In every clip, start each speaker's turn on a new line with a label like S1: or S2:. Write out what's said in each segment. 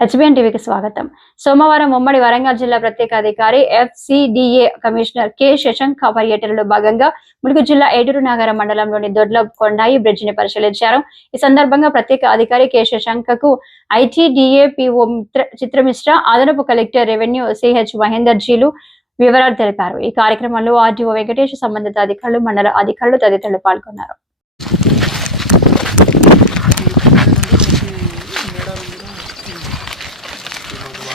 S1: HBN టీవీకి స్వాగతం సోమవారం ఉమ్మడి వరంగల్ జిల్లా ప్రత్యేక అధికారి ఎఫ్సిడిఏ కమిషనర్ కె శశంక పర్యటనలో భాగంగా ములుగు జిల్లా ఏడూరు నాగర మండలంలోని దొడ్ల కొండాయి బ్రిడ్జిని పరిశీలించారు ఈ సందర్భంగా ప్రత్యేక అధికారి కె శశంకకు ఐటీడీఏ పిఓ చిత్రమిశ్ర అదనపు కలెక్టర్ రెవెన్యూ సిహెచ్ మహేందర్ జీలు వివరాలు తెలిపారు ఈ కార్యక్రమంలో ఆర్డీఓ వెంకటేష్ సంబంధిత అధికారులు మండల అధికారులు తదితరులు పాల్గొన్నారు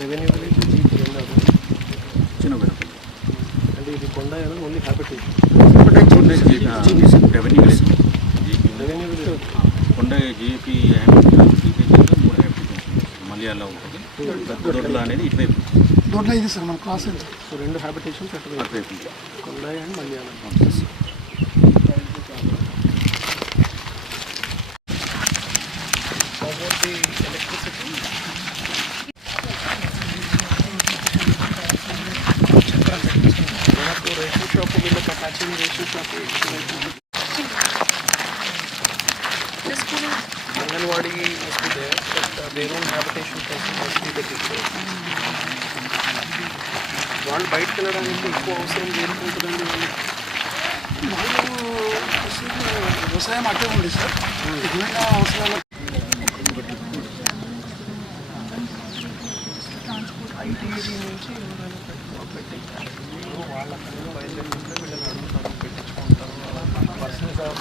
S1: రెవెన్యూ విలేజ్ జీపీ రెండు అంటే ఇది కొండ ఏదో only habitat revenue village revenue village కొండ జీపీ మూడు మలయాళ ఒకటి దొడ్ల అనేది ఇటువైపు దొడ్ల ఇది రెండు హ్యాబిటేషన్స్ అటువైపు కొండ అండ్ మలయాళం కాబట్టి
S2: That's your relationship relationship. This school Anganwadi must be there, but uh, their own habitation places must be the teacher. వాళ్ళు బయట వెళ్ళడానికి ఎక్కువ అవసరం చేరుకుంటుందండి వాళ్ళు వ్యవసాయం అట్టే ఉంది సార్ విధంగా అవసరాలు ఐటీ నుంచి ఎవరైనా పెట్టుకో వాళ్ళ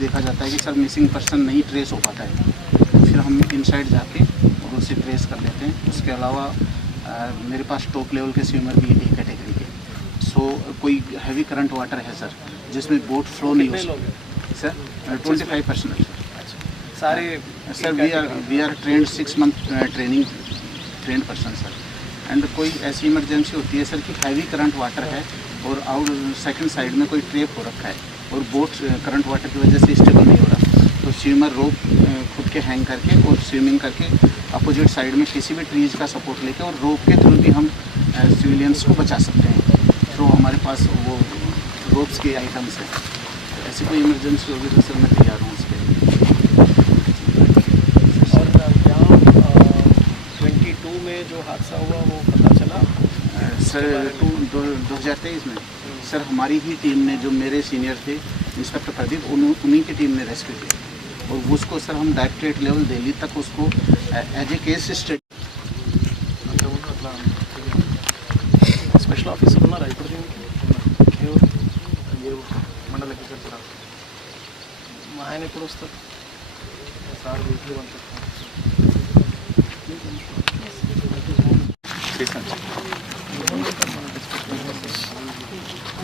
S2: देखा जाता है कि सर मिसिंग पर्सन नहीं ट्रेस हो पाता है फिर हम इनसाइड जाके और उसे ट्रेस कर लेते हैं उसके अलावा आ, मेरे पास टॉप लेवल के स्विमर भी डी कैटेगरी के सो कोई हैवी करंट वाटर है सर जिसमें बोट फ्लो नहीं हो सर ट्वेंटी फाइव परसेंट सारे sir we are we are trained six month training trained person sir and कोई ऐसी इमरजेंसी होती है सर कि हैवी करंट वाटर है और आउट सेकंड साइड में कोई ट्रेप हो रखा है और बोट करंट वाटर की वजह से स्टेबल नहीं हो रहा तो स्विमर रोप uh, खुद के हैंग करके और स्विमिंग करके अपोजिट साइड में किसी भी ट्रीज का सपोर्ट लेके और रोप के थ्रू भी हम सिविलियंस uh, को बचा सकते हैं तो हमारे पास वो रोप्स के आइटम्स हैं तो ऐसी कोई इमरजेंसी होगी तो सर मैं तैयार हूँ उसके uh,
S3: में जो हादसा हुआ वो पता
S2: चला सर टू दो हज़ार तेईस में सर हमारी ही टीम ने जो मेरे सीनियर थे इंस्पेक्टर प्रदीप उन्हीं की टीम ने रेस्क्यू किया और उसको सर हम डायरेक्टरेट लेवल दिल्ली तक उसको as a case study special officer ఉన్నారు रायपुर
S3: जी मंडल అగ్రికల్చర్ ఆఫీసర్ ఆయన ఎప్పుడు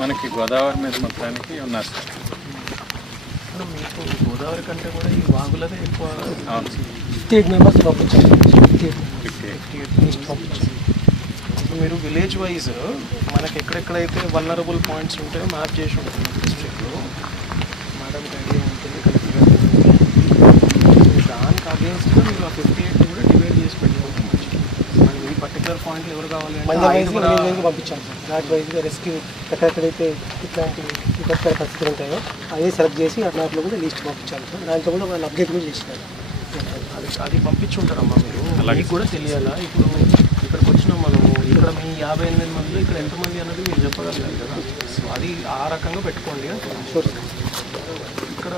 S3: మనకి గోదావరి మీద మొత్తానికి ఉన్నారు సార్ మీకు గోదావరి కంటే కూడా ఈ వాగులదే ఎక్కువ ఫిఫ్టీ ఎయిట్ మెంబర్స్ పంపించారు fifty eight fifty eight members మీరు విలేజ్ వైజ్ మనకి ఎక్కడెక్కడైతే వల్నరబుల్ పాయింట్స్ ఉంటే మ్యాప్ చేసి ఉంటుంది డిస్ట్రిక్ట్లో మేడం ఐడియా ఉంటుంది కలెక్టర్ దానికి అగేన్స్ట్గా మీరు ఆ ఫిఫ్టీ ఎయిట్ సెంటర్ పాయింట్లు ఎవరు కావాలి పంపించాము సార్ ఘాట్ వైజ్గా రెస్క్యూ ఎక్కడెక్కడైతే ఇట్లాంటి విపత్కర పరిస్థితులు ఉంటాయో అవి సెలెక్ట్ చేసి అట్లాంటిలో కూడా లిస్ట్ పంపించాలి సార్ దాంట్లో కూడా వాళ్ళు అప్డేట్ కూడా చేసినారు అది అది పంపించుంటారమ్మా మీరు మీకు కూడా తెలియాలా ఇప్పుడు ఇక్కడికి వచ్చినాం మనము ఇక్కడ మీ యాభై ఎనిమిది మందిలో ఇక్కడ ఎంతమంది అన్నది మీరు చెప్పగలగాలి కదా సో అది ఆ రకంగా పెట్టుకోండి ఇక్కడ